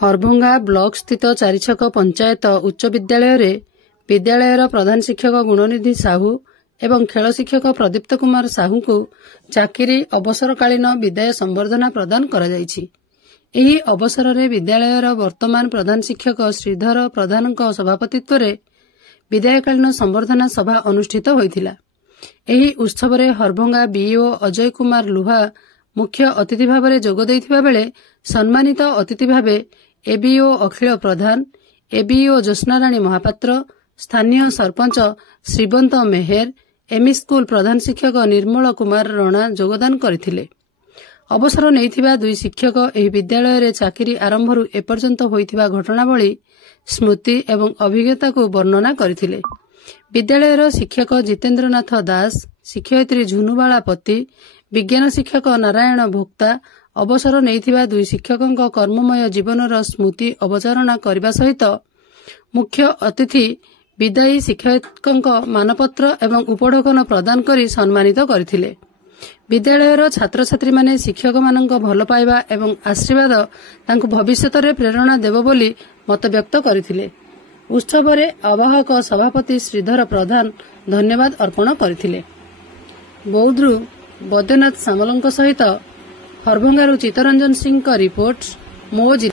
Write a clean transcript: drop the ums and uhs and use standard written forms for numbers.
Harbhanga block स्थित चारिछक पंचायत उच्च विद्यालय विद्यालयर प्रधान शिक्षक गुणनिधि साहू एवं खेल शिक्षक प्रदीप्त कुमार साहू को चाकरी अवसरकालीन विदाय संबर्धना प्रदान करा जायछि। एही अवसर में विद्यालयर वर्तमान प्रधान शिक्षक श्रीधर प्रधान सभापतित्व में विदायकालीन संबर्धना सभा अनुष्ठित होइथिला। एही उत्सव में हरभंगा बीओ अजय कुमार लुहा मुख्य अतिथि भाव में जोग देइथिबा बेले सम्मानित अतिथि भाव एबीओ अखिल प्रधान, एबीओ ज्योत्स्नाराणी महापात्र, स्थानीय सरपंच श्रीवंत मेहेर, एमई स्कूल प्रधान शिक्षक निर्मल कुमार रणा योगदान करथिले। अवसर नैथिबा दुई शिक्षक एही विद्यालय रे चाकरी आरंभरू एपर्यंत होइथिबा घटनावली स्मृति एवं अभिज्ञता को वर्णना करथिले। विद्यालयर शिक्षक जितेन्द्रनाथ दास, शिक्षयित्री झुनुबाला पति, विज्ञान शिक्षक नारायण भोक्ता अवसर नैथिबा दुई शिक्षकों कर्ममय जीवनर स्मृति अवचारणा करने सहित मुख्य अतिथि विदायी शिक्षकों मानपत्र एवं उपढौकन प्रदान करी सम्मानित करथिले। विद्यालयर छात्र छात्री माने शिक्षक मानक भल पाइबा एवं आशीर्वाद तांकु भविष्यत रे प्रेरणा देव बोली मत व्यक्त करथिले। उत्सव रे आवाहक सभापति श्रीधर प्रधान धन्यवाद अर्पण करथिले। बौद्धरू बैद्यनाथ सामलଙ୍କ सहित हरभंगारू चित्तरंजन सिंह का रिपोर्ट। मो